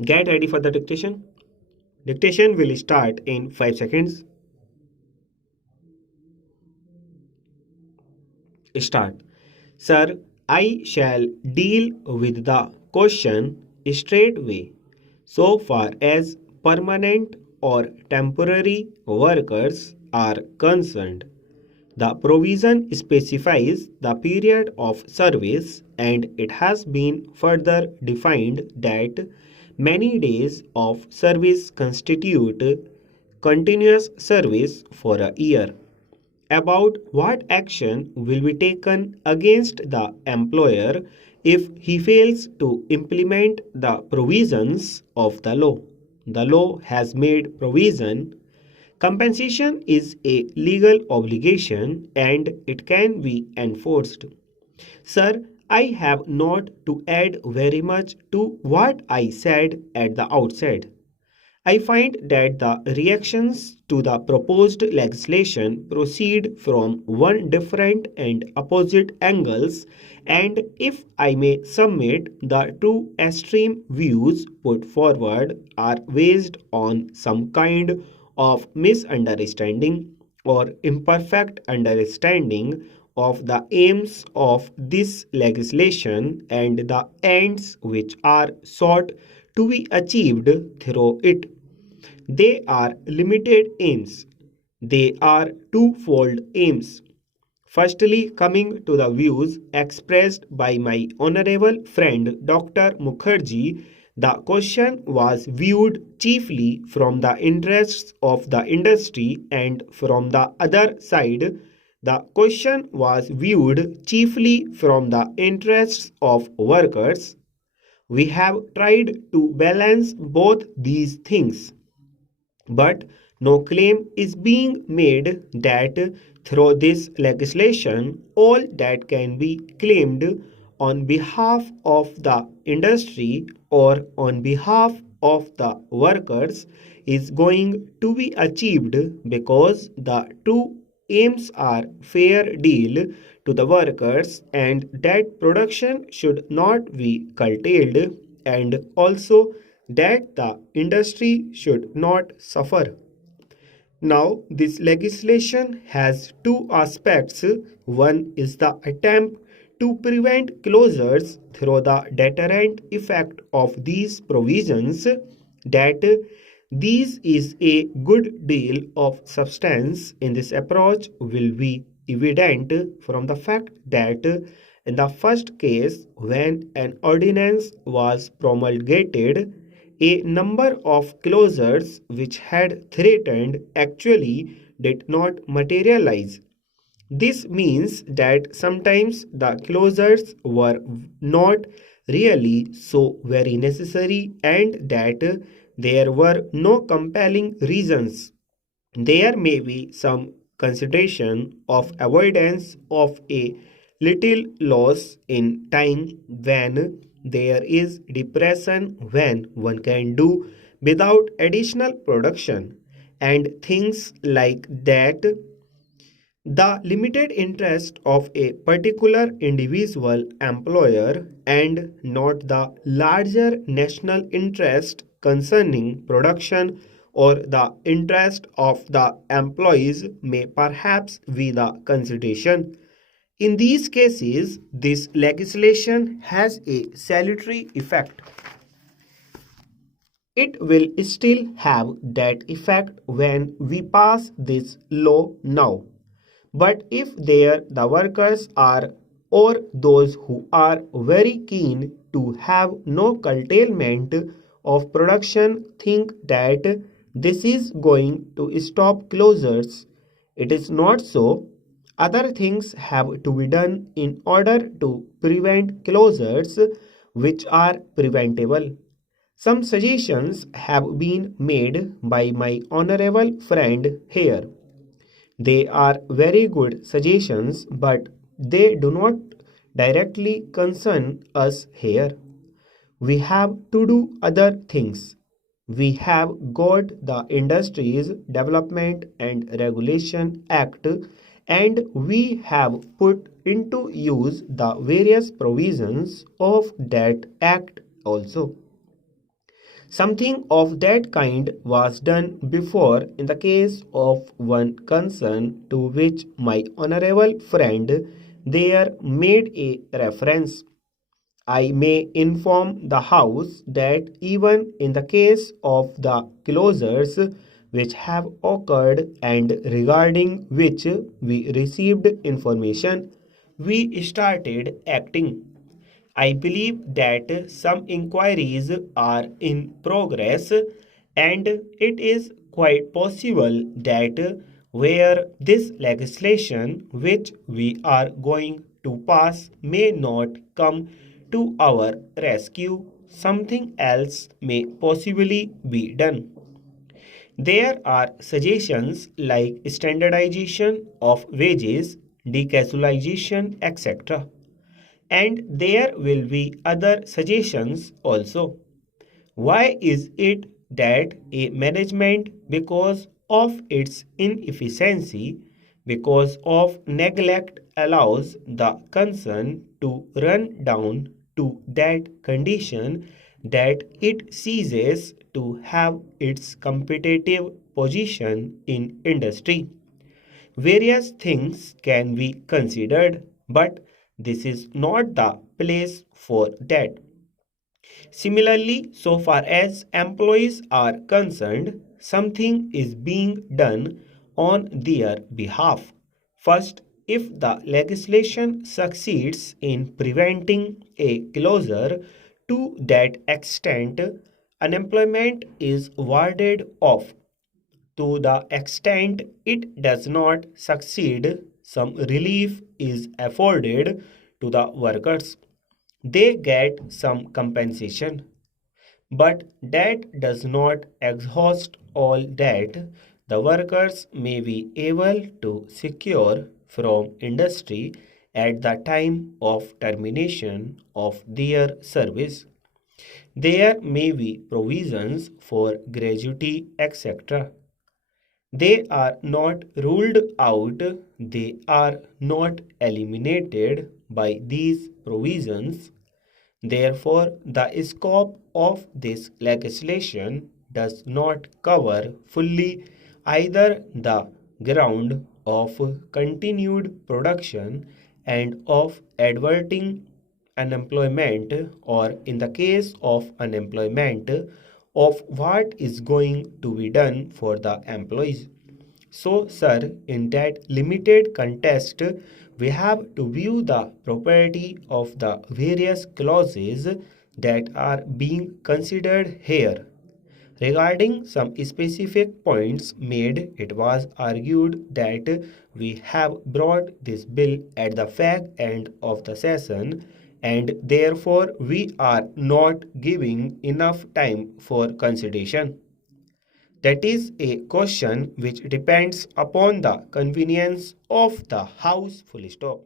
Get ready for the dictation. Dictation will start in 5 seconds. Start. Sir, I shall deal with the question straightway. So far as permanent or temporary workers are concerned, the provision specifies the period of service, and it has been further defined that many days of service constitute continuous service for a year. About what action will be taken against the employer if he fails to implement the provisions of the law. The law has made provision. Compensation is a legal obligation and it can be enforced. Sir, I have not to add very much to what I said at the outset. I find that the reactions to the proposed legislation proceed from one different and opposite angles, and if I may submit, the two extreme views put forward are based on some kind of misunderstanding or imperfect understanding of the aims of this legislation and the ends which are sought to be achieved through it. They are limited aims. They are twofold aims. Firstly, coming to the views expressed by my honorable friend Dr. Mukherjee, the question was viewed chiefly from the interests of the industry, and from the other side, the question was viewed chiefly from the interests of workers. We have tried to balance both these things, but no claim is being made that through this legislation all that can be claimed on behalf of the industry or on behalf of the workers is going to be achieved, because the two aims are fair deal to the workers and that production should not be curtailed, and also that the industry should not suffer. Now, this legislation has two aspects. One is the attempt to prevent closures through the deterrent effect of these provisions, that these is a good deal of substance in this approach will be evident from the fact that in the first case, when an ordinance was promulgated, a number of closures which had threatened actually did not materialize. This means that sometimes the closures were not really so very necessary and that there were no compelling reasons. There may be some consideration of avoidance of a little loss in time when there is depression, when one can do without additional production and things like that. The limited interest of a particular individual employer and not the larger national interest concerning production or the interest of the employees may perhaps be the consideration. In these cases, this legislation has a salutary effect. It will still have that effect when we pass this law now. But if the workers are, or those who are very keen to have no curtailment of production, think that this is going to stop closures, it is not so. Other things have to be done in order to prevent closures which are preventable. Some suggestions have been made by my honorable friend here. They are very good suggestions, but they do not directly concern us here. We have to do other things. We have got the Industries Development and Regulation Act, and we have put into use the various provisions of that act also. Something of that kind was done before in the case of one concern to which my honorable friend there made a reference. I may inform the House that even in the case of the closures which have occurred and regarding which we received information, we started acting. I believe that some inquiries are in progress, and it is quite possible that where this legislation which we are going to pass may not come to our rescue, something else may possibly be done. There are suggestions like standardization of wages, decasualization, etc. And there will be other suggestions also. Why is it that a management, because of its inefficiency, because of neglect, allows the concern to run down to that condition that it ceases to have its competitive position in industry? Various things can be considered, but this is not the place for that. Similarly, so far as employees are concerned, something is being done on their behalf. First, if the legislation succeeds in preventing a closure to that extent, unemployment is warded off. To the extent it does not succeed, some relief is afforded to the workers. They get some compensation. But that does not exhaust all that the workers may be able to secure from industry at the time of termination of their service. There may be provisions for gratuity, etc. They are not ruled out, they are not eliminated by these provisions. Therefore, the scope of this legislation does not cover fully either the ground of continued production and of averting unemployment, or in the case of unemployment, of what is going to be done for the employees. So, sir, in that limited context, we have to view the property of the various clauses that are being considered here. Regarding some specific points made, it was argued that we have brought this bill at the fag end of the session, and therefore we are not giving enough time for consideration. That is a question which depends upon the convenience of the House, full stop.